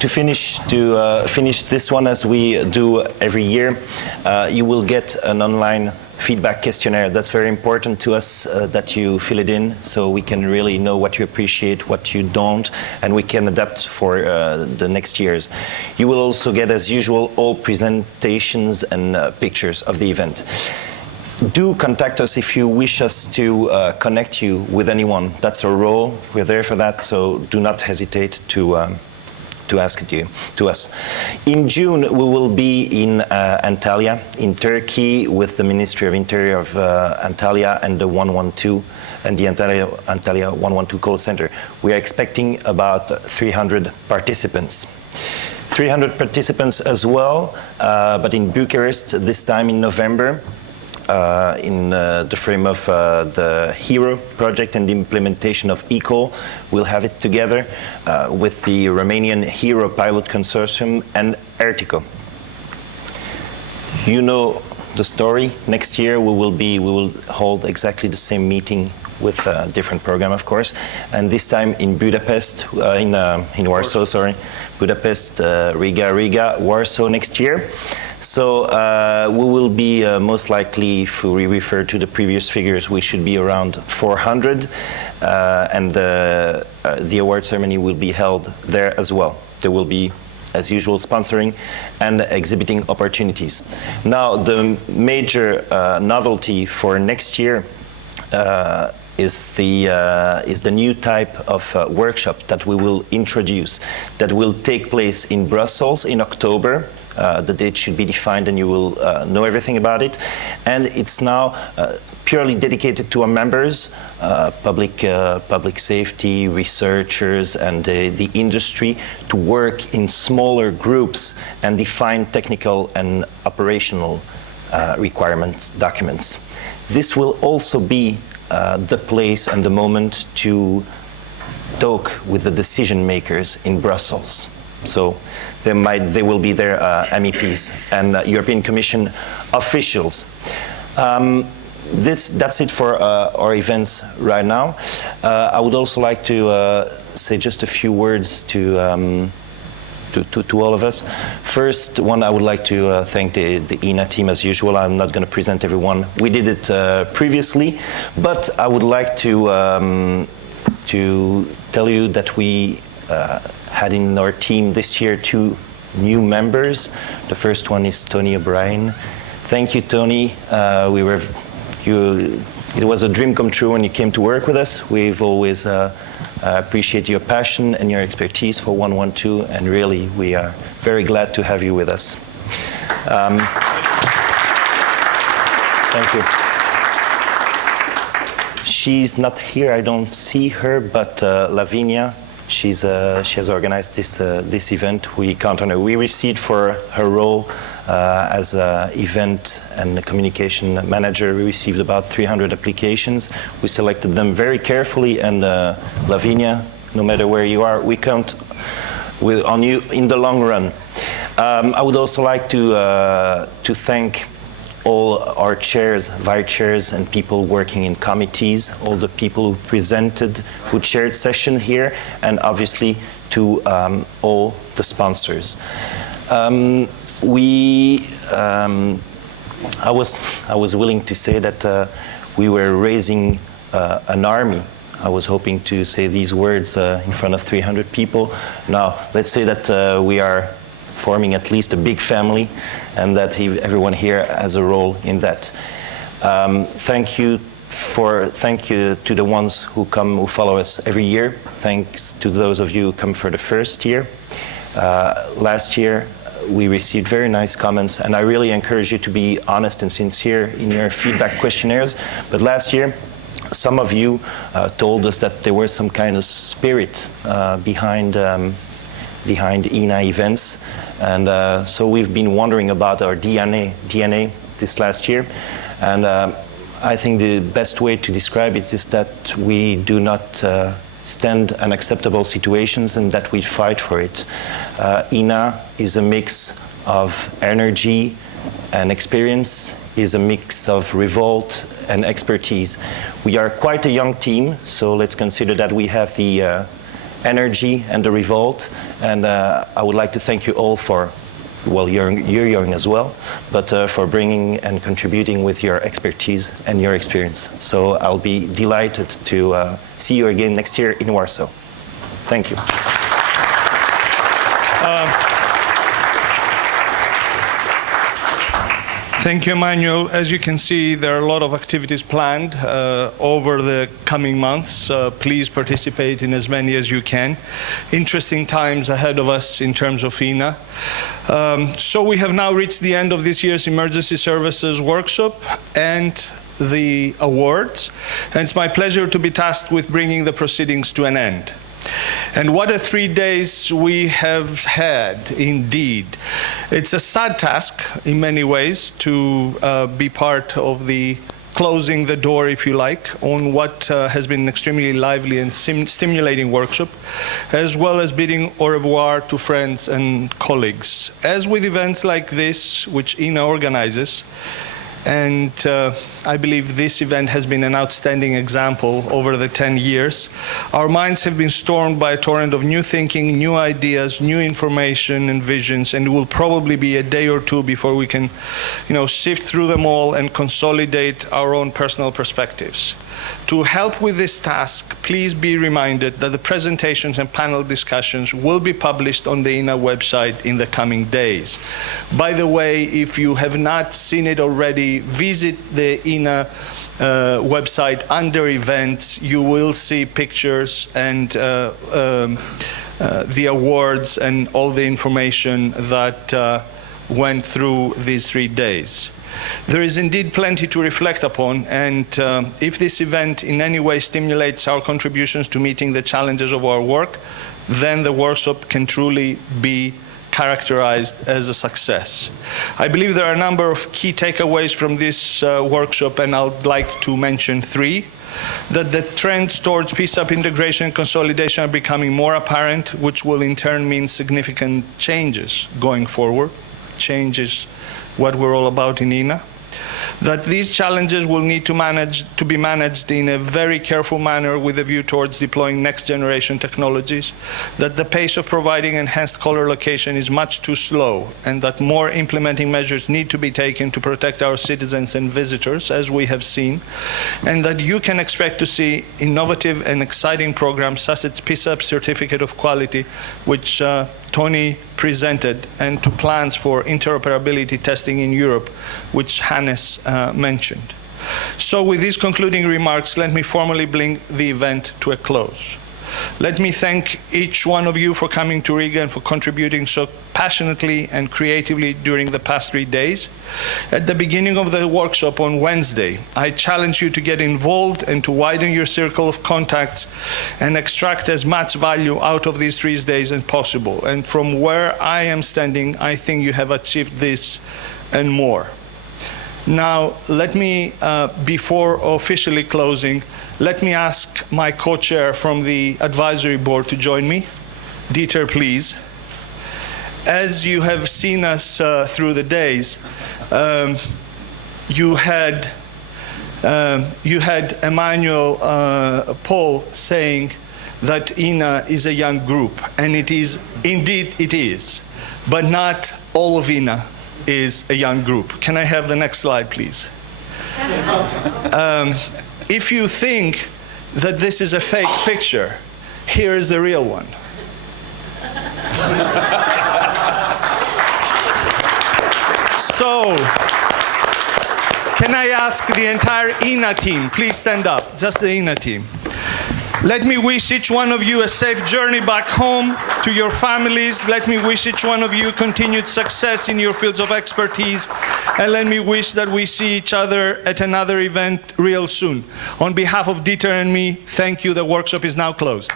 To finish this one, as we do every year, you will get an online feedback questionnaire. That's very important to us that you fill it in, so we can really know what you appreciate, what you don't, and we can adapt for the next years. You will also get, as usual, all presentations and pictures of the event. Do contact us if you wish us to connect you with anyone. That's our role. We're there for that, so do not hesitate to ask it to us. In June, we will be in Antalya, in Turkey, with the Ministry of Interior of Antalya and the 112 and the Antalya 112 call center. We are expecting about 300 participants. 300 participants as well, but in Bucharest, this time in November, in the frame of the HERO project and the implementation of ECOL. We'll have it together with the Romanian HERO Pilot Consortium and Ertico. You know the story. Next year we will hold exactly the same meeting with a different program, of course, and this time in Budapest, in Warsaw, sorry, Budapest, Riga, Warsaw next year. So we will be most likely, if we refer to the previous figures, we should be around 400, and the award ceremony will be held there as well. There will be, as usual, sponsoring and exhibiting opportunities. Now, the major novelty for next year is the new type of workshop that we will introduce, that will take place in Brussels in October. The date should be defined and you will know everything about it. And it's now purely dedicated to our members, public safety, researchers, and the industry, to work in smaller groups and define technical and operational requirements, documents. This will also be the place and the moment to talk with the decision makers in Brussels. So they will be there, MEPs and European Commission officials. That's it for our events right now. I would also like to say just a few words to all of us. First one, I would like to thank the EENA team as usual. I'm not going to present everyone. We did it previously, but I would like to tell you that we had in our team this year 2 new members. The first one is Tony O'Brien. Thank you, Tony. It was a dream come true when you came to work with us. We've always appreciate your passion and your expertise for 112, and really we are very glad to have you with us. Thank you. She's not here, I don't see her, but Lavinia, she has organized this event. We count on her. We received for her role as an event and communication manager, we received about 300 applications. We selected them very carefully, and Lavinia, no matter where you are, we count on you in the long run. I would also like to thank all our chairs, vice chairs, and people working in committees, all the people who presented, who chaired session here, and obviously to all the sponsors. I was willing to say that we were raising an army. I was hoping to say these words in front of 300 people. Now, let's say that we are forming at least a big family, and that everyone here has a role in that. Thank you to the ones who follow us every year. Thanks to those of you who come for the first year. Last year, we received very nice comments, and I really encourage you to be honest and sincere in your feedback questionnaires. But last year, some of you told us that there was some kind of spirit behind EENA events, and so we've been wondering about our DNA this last year, and I think the best way to describe it is that we do not stand unacceptable situations, and that we fight for it. EENA is a mix of energy and experience, is a mix of revolt and expertise. We are quite a young team, so let's consider that we have the energy and the revolt. And I would like to thank you all for, well, you're young as well, but for bringing and contributing with your expertise and your experience. So I'll be delighted to see you again next year in Warsaw. Thank you. Thank you, Emmanuel. As you can see, there are a lot of activities planned over the coming months. Please participate in as many as you can. Interesting times ahead of us in terms of ENA. So we have now reached the end of this year's Emergency Services Workshop and the awards. And it's my pleasure to be tasked with bringing the proceedings to an end. And what a 3 days we have had, indeed. It's a sad task, in many ways, to be part of the closing the door, if you like, on what has been an extremely lively and stimulating workshop, as well as bidding au revoir to friends and colleagues. As with events like this, which ENA organizes, and I believe this event has been an outstanding example over the 10 years. Our minds have been stormed by a torrent of new thinking, new ideas, new information and visions, and it will probably be a day or two before we can, sift through them all and consolidate our own personal perspectives. To help with this task, please be reminded that the presentations and panel discussions will be published on the ENA website in the coming days. By the way, if you have not seen it already, visit the ENA website under events. You will see pictures and the awards and all the information that went through these 3 days. There is indeed plenty to reflect upon, and if this event in any way stimulates our contributions to meeting the challenges of our work, then the workshop can truly be characterized as a success. I believe there are a number of key takeaways from this workshop, and I'd like to mention 3. That the trends towards PSAP integration and consolidation are becoming more apparent, which will in turn mean significant changes going forward. Change is what we're all about in ENA. That these challenges will need to be managed in a very careful manner with a view towards deploying next generation technologies. That the pace of providing enhanced caller location is much too slow, and that more implementing measures need to be taken to protect our citizens and visitors, as we have seen. And that you can expect to see innovative and exciting programs such as PSAP Certificate of Quality, which Tony presented, and to plans for interoperability testing in Europe, which Hannes mentioned. So with these concluding remarks, let me formally bring the event to a close. Let me thank each one of you for coming to Riga and for contributing so passionately and creatively during the past 3 days. At the beginning of the workshop on Wednesday, I challenge you to get involved and to widen your circle of contacts and extract as much value out of these 3 days as possible. And from where I am standing, I think you have achieved this and more. Now, let me, before officially closing, let me ask my co-chair from the advisory board to join me. Dieter, please. As you have seen us through the days, you had Emmanuel Paul saying that ENA is a young group, and it is, indeed it is, but not all of ENA is a young group. Can I have the next slide, please? If you think that this is a fake picture, here is the real one. So, can I ask the entire ENA team, please stand up, just the ENA team. Let me wish each one of you a safe journey back home to your families. Let me wish each one of you continued success in your fields of expertise. And let me wish that we see each other at another event real soon. On behalf of Dieter and me, thank you. The workshop is now closed.